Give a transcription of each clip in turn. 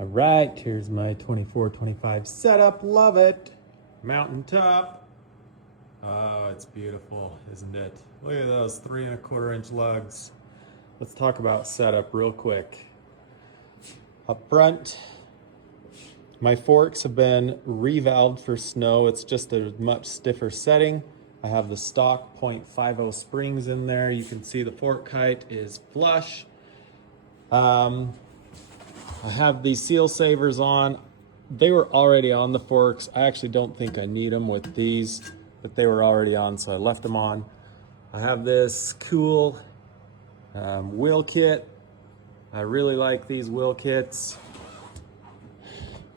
All right, here's my 24-25 setup. Love it. Mountaintop. Oh, it's beautiful, isn't it? Look at those 3 1/4 inch lugs. Let's talk about setup real quick. Up front, my forks have been revalved for snow. It's just a much stiffer setting. I have the stock 0.50 springs in there. You can see the fork height is flush. I have these seal savers on. They were already on the forks. I actually don't think I need them with these, but they were already on, so I left them on. I have this cool wheel kit. I really like these wheel kits.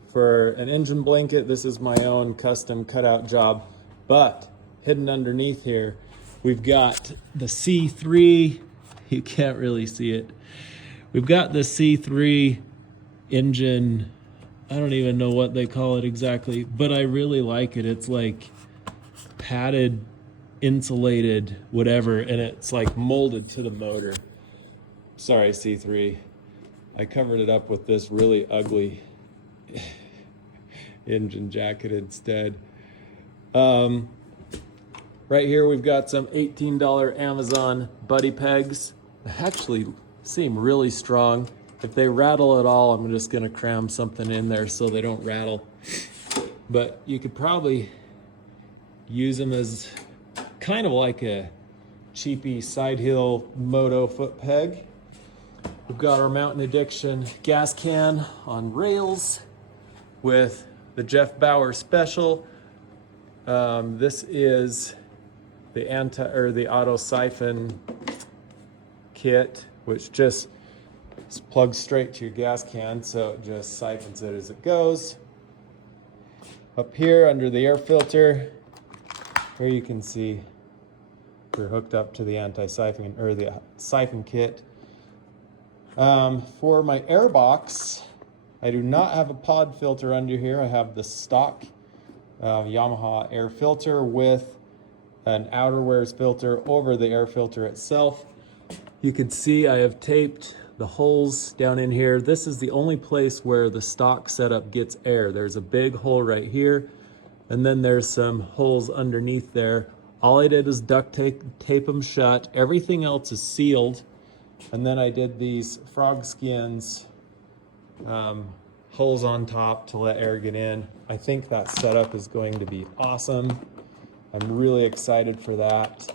For an engine blanket, this is my own custom cutout job, but hidden underneath here, we've got the C3, you can't really see it. We've got the C3 engine, I don't even know what they call it exactly, but I really like it. It's like padded, insulated, whatever, and it's like molded to the motor. Sorry, C3. I covered it up with this really ugly engine jacket instead. Right here we've got some $18 Amazon buddy pegs. They actually seem really strong. If they rattle at all, I'm just gonna cram something in there so they don't rattle. But you could probably use them as kind of like a cheapy side hill moto foot peg. We've got our Mountain Addiction gas can on rails with the Jeff Bauer special. This is the auto siphon kit, which just plugs straight to your gas can, so it just siphons it as it goes. Up here under the air filter, here you can see we're hooked up to the anti-siphon or the siphon kit. For my air box, I do not have a pod filter under here. I have the stock Yamaha air filter with an outerwears filter over the air filter itself. You can see I have taped the holes down in here. This is the only place where the stock setup gets air. There's a big hole right here, and then there's some holes underneath there. All I did is duct tape them shut. Everything else is sealed. And then I did these frog skins holes on top to let air get in. I think that setup is going to be awesome. I'm really excited for that.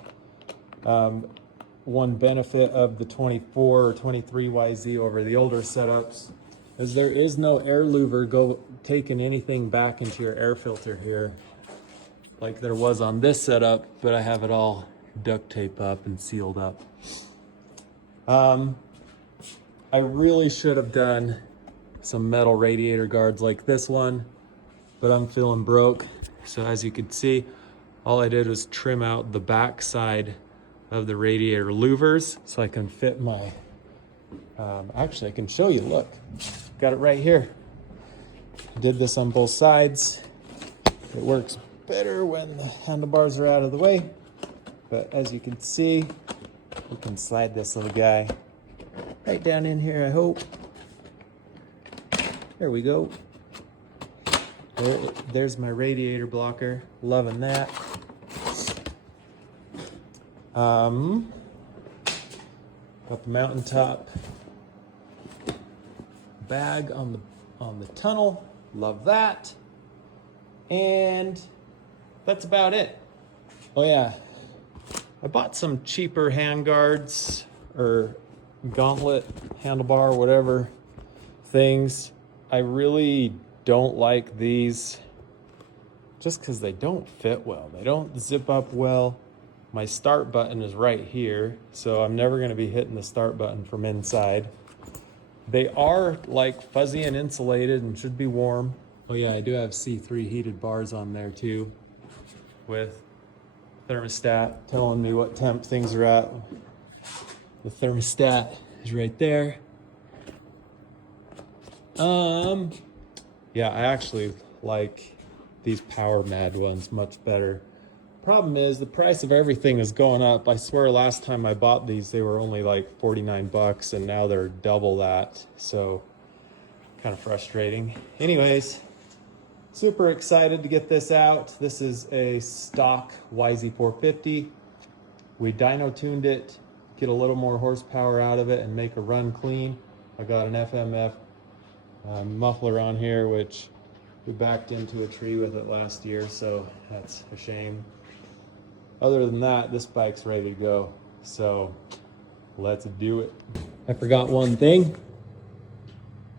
One benefit of the 24 or 23 YZ over the older setups is there is no air louver taking anything back into your air filter here like there was on this setup, but I have it all duct tape up and sealed up. I really should have done some metal radiator guards like this one, but I'm feeling broke. So as you can see, all I did was trim out the back side of the radiator louvers so I can fit my, actually I can show you, look, got it right here. Did this on both sides. It works better when the handlebars are out of the way, but as you can see, we can slide this little guy right down in here, I hope. There we go. There's my radiator blocker, loving that. Got the mountaintop bag on the tunnel, love that. And that's about it. Oh yeah, I bought some cheaper hand guards or gauntlet, handlebar, whatever things. I really don't like these just because they don't fit well. They don't zip up well. My start button is right here, so I'm never going to be hitting the start button from inside. They are like fuzzy and insulated and should be warm. Oh yeah, I do have C3 heated bars on there too, with thermostat telling me what temp things are at. The thermostat is right there. Yeah, I actually like these Power Mad ones much better. Problem is the price of everything is going up. I swear last time I bought these, they were only like 49 bucks and now they're double that. So Kind of frustrating. Anyways, super excited to get this out. This is a stock YZ450. We dyno tuned it, get a little more horsepower out of it and make a run clean. I got an FMF muffler on here, which we backed into a tree with it last year, so that's a shame. Other than that, this bike's ready to go. So let's do it. I forgot one thing.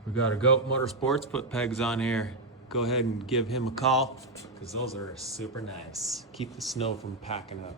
We got a Goat Motorsports, put pegs on here. Go ahead and give him a call because those are super nice. Keep the snow from packing up.